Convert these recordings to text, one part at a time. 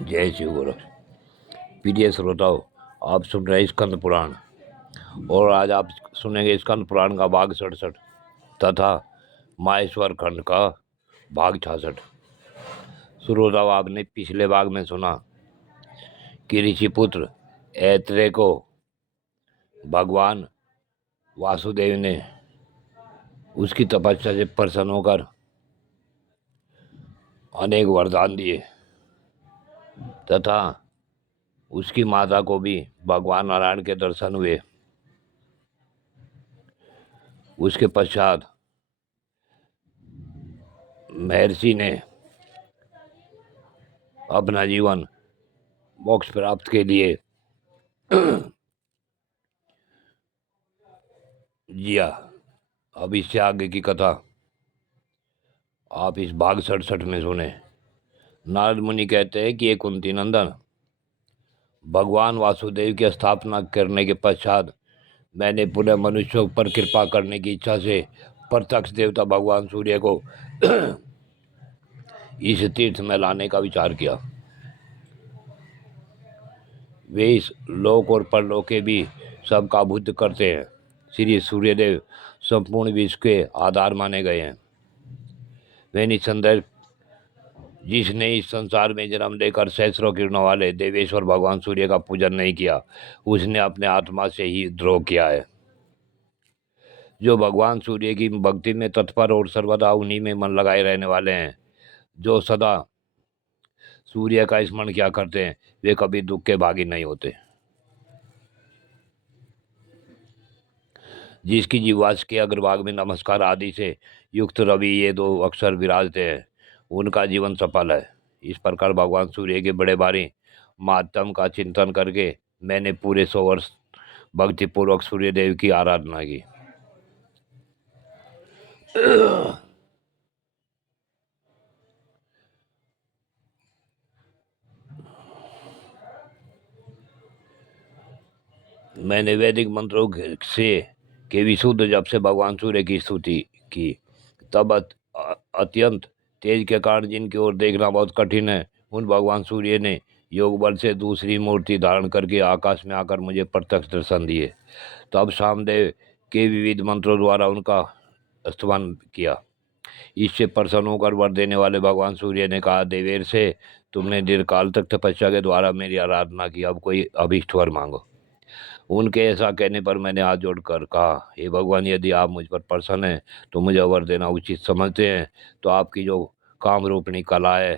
जय शिव गुरु। प्रिय श्रोताओं, आप सुन रहे हैं स्कंद पुराण और आज आप सुनेंगे स्कंद पुराण का भाग 67 तथा माहेश्वर खंड का भाग 66। श्रोताओं, आपने पिछले भाग में सुना कि ऋषिपुत्र ऐत्रेय को भगवान वासुदेव ने उसकी तपस्या से प्रसन्न होकर अनेक वरदान दिए तथा उसकी माता को भी भगवान नारायण के दर्शन हुए। उसके पश्चात महर्षि ने अपना जीवन मोक्ष प्राप्त के लिए जिया। अब इससे आगे की कथा आप इस भाग 67 में सुने। नारद मुनि कहते हैं कि एक कुंती नंदन, भगवान वासुदेव की स्थापना करने के पश्चात मैंने पुनः मनुष्यों पर कृपा करने की इच्छा से प्रत्यक्ष देवता भगवान सूर्य को इस तीर्थ में लाने का विचार किया। वे इस लोक और परलोक के भी सबका बुद्ध करते हैं। श्री सूर्यदेव संपूर्ण विश्व के आधार माने गए हैं। वे निसंदेह जिसने इस संसार में जन्म लेकर सहस्रों किरणों वाले देवेश्वर भगवान सूर्य का पूजन नहीं किया, उसने अपने आत्मा से ही द्रोह किया है। जो भगवान सूर्य की भक्ति में तत्पर और सर्वदा उन्हीं में मन लगाए रहने वाले हैं, जो सदा सूर्य का स्मरण किया करते हैं, वे कभी दुख के भागी नहीं होते। जिसकी जीवाश के अग्रभाग में नमस्कार आदि से युक्त रवि ये दो अक्षर विराजते हैं, उनका जीवन सफल है। इस प्रकार भगवान सूर्य के बड़े भारी महात्म का चिंतन करके मैंने पूरे 100 वर्ष भक्तिपूर्वक सूर्यदेव की आराधना की। मैंने वैदिक मंत्रों से के विशुद्ध जब से भगवान सूर्य की स्तुति की, तब अत्यंत तेज के कारण जिनकी ओर देखना बहुत कठिन है, उन भगवान सूर्य ने योग बल से दूसरी मूर्ति धारण करके आकाश में आकर मुझे प्रत्यक्ष दर्शन दिए। तब शामदेव के विविध मंत्रों द्वारा उनका स्तवन किया। इससे प्रसन्न होकर वर देने वाले भगवान सूर्य ने कहा, देवेर से तुमने दीर्घकाल तक तपस्या के द्वारा मेरी आराधना की, अब कोई अभीष्ट वर मांगो। उनके ऐसा कहने पर मैंने हाथ जोड़कर कहा, हे भगवान, यदि आप मुझ पर प्रसन्न हैं तो मुझे वर देना उचित समझते हैं तो आपकी जो काम रूपणी कला है,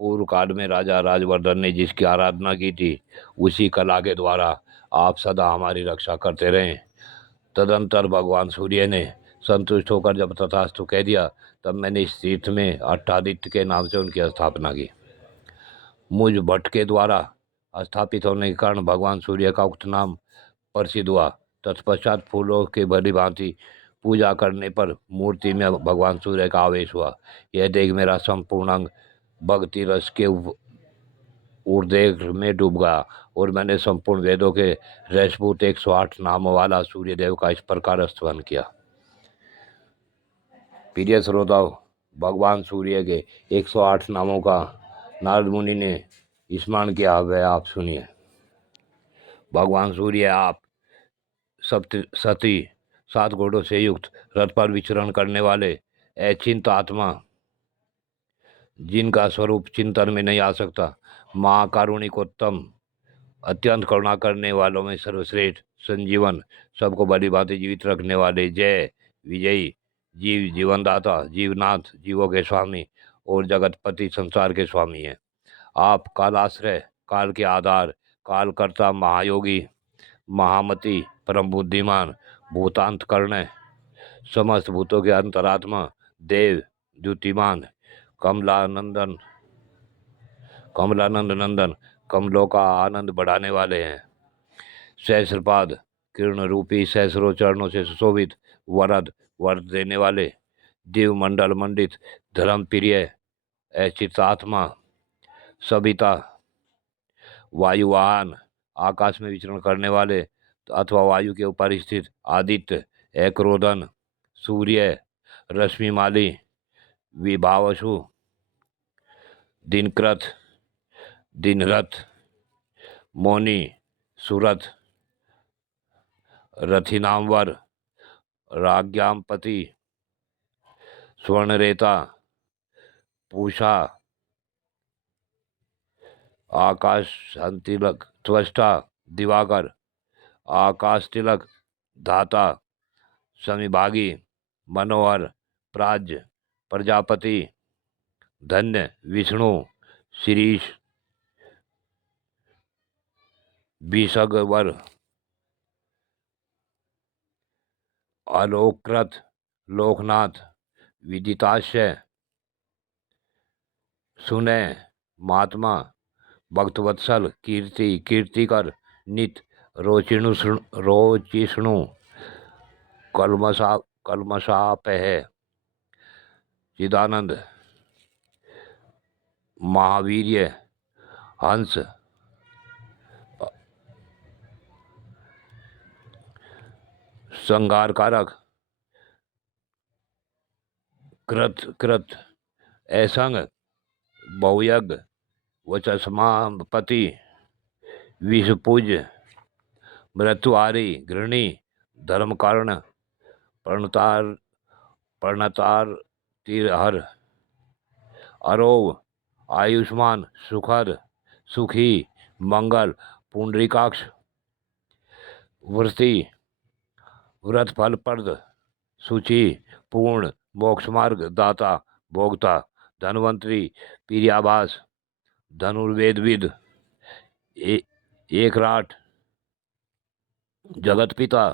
पूर्व काल में राजा राजवर्धन ने जिसकी आराधना की थी, उसी कला के द्वारा आप सदा हमारी रक्षा करते रहें। तदंतर भगवान सूर्य ने संतुष्ट होकर जब तथास्तु कह दिया, तब मैंने इस तीर्थ में अट्टादित्य के नाम से उनकी स्थापना की। मुझ भट्ट के द्वारा स्थापित होने के कारण भगवान सूर्य का उक्त नाम प्रसिद्ध हुआ। तत्पश्चात फूलों के भली भांति पूजा करने पर मूर्ति में भगवान सूर्य का आवेश हुआ। यह देख मेरा संपूर्ण अंग भक्ति रस के ऊर्ध्व में डूब गया और मैंने संपूर्ण वेदों के रसभूत 108 नामों वाला सूर्यदेव का इस प्रकार स्तवन किया। प्रिय श्रोताओं, भगवान सूर्य के 108 नामों का नारद मुनि ने स्मरण किया, वह आप सुनिए। भगवान सूर्य आप सती 7 घोड़ों से युक्त रथ पर विचरण करने वाले अचिंत आत्मा, जिनका स्वरूप चिंतन में नहीं आ सकता, महाकारुणिकोत्तम, अत्यंत करुणा करने वालों में सर्वश्रेष्ठ, संजीवन, सबको भली भांति जीवित रखने वाले, जय विजयी, जीव जीवनदाता, जीवनाथ, जीवों के स्वामी और जगतपति, संसार के स्वामी हैं। आप कालाश्रय, काल के आधार, कालकर्ता, महायोगी, महामति, परम बुद्धिमान, भूतांत कर्ण, समस्त भूतों के अंतरात्मा, देव द्युतिमान, कमलानंदन, कमलानंद नंदन, कमलों का आनंद बढ़ाने वाले हैं। सहस्रपाद, किरण रूपी सहस्रों चरणों से सुशोभित, वरद, वर देने वाले, दिव मंडल मंडित, धर्म प्रिय, अचितात्मा, सविता, वायुवाहन, आकाश में विचरण करने वाले अथवा वायु के ऊपर स्थित आदित्य, एक्रोधन, सूर्य, रश्मिमाली, विभावसु, दिनकृत, दिनरथ, मौनी, सुरथ, रथिनामवर, राज्ञामपति, स्वर्णरेता, पूषा, आकाश तिलक, त्वष्टा, दिवाकर, आकाश तिलक, धाता, समिभागी, मनोहर, प्राज्य, प्रजापति, धन्य, विष्णु, शिरीष, विषगवर, आलोकृत, लोकनाथ, विदिताशय, सुनय, महात्मा, भक्तवत्सल, कीर्ति, कीर्तिकर, नित, रोचिष्णु, कलमशापह, चिदानंद, महावीर्य, हंस, संगारकारक, कृत, ऐसंग, बहुयज्ञ, वचस्मापति, विषपूज्य, मृत्युहारी, घृणी, धर्मकारण, प्रणतार तिरहर, अरोग, आयुष्मान, सुखद, सुखी, मंगल, पुंडरीकाक्ष, वृत्ति, व्रत फलप्रद, सूचि, पूर्ण, मोक्षमार्ग, दाता, भोक्ता, धनवंतरी, पीरियाभास, धनुर्वेदविद, एकराट, जगत पिता,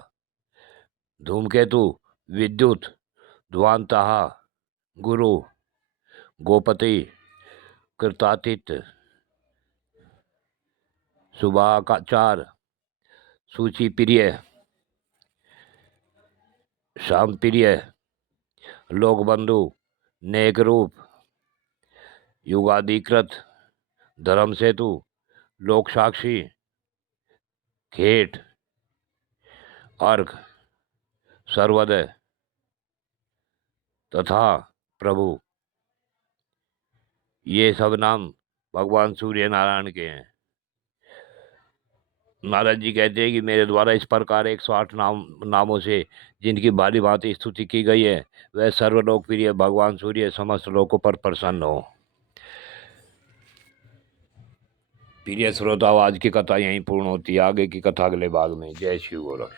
धूमकेतु, विद्युत, ध्वांतः, गुरु, गोपति, कृतातीत, शुभाचार, सूची प्रिय, श्याम प्रिय, लोकबंधु, नेक रूप, युगाधिकृत, धर्म सेतु, लोक साक्षी, खेट, अर्घ, सर्वोदय तथा प्रभु। ये सब नाम भगवान सूर्य नारायण के हैं। नारद जी कहते हैं कि मेरे द्वारा इस प्रकार 108 नामों से जिनकी भारी भांति स्तुति की गई है, वह सर्वलोकप्रिय भगवान सूर्य समस्त लोकों पर प्रसन्न हो। प्रिय श्रोताओ, आज की कथा यहीं पूर्ण होती है। आगे की कथा अगले भाग में। जय शिव गोरख।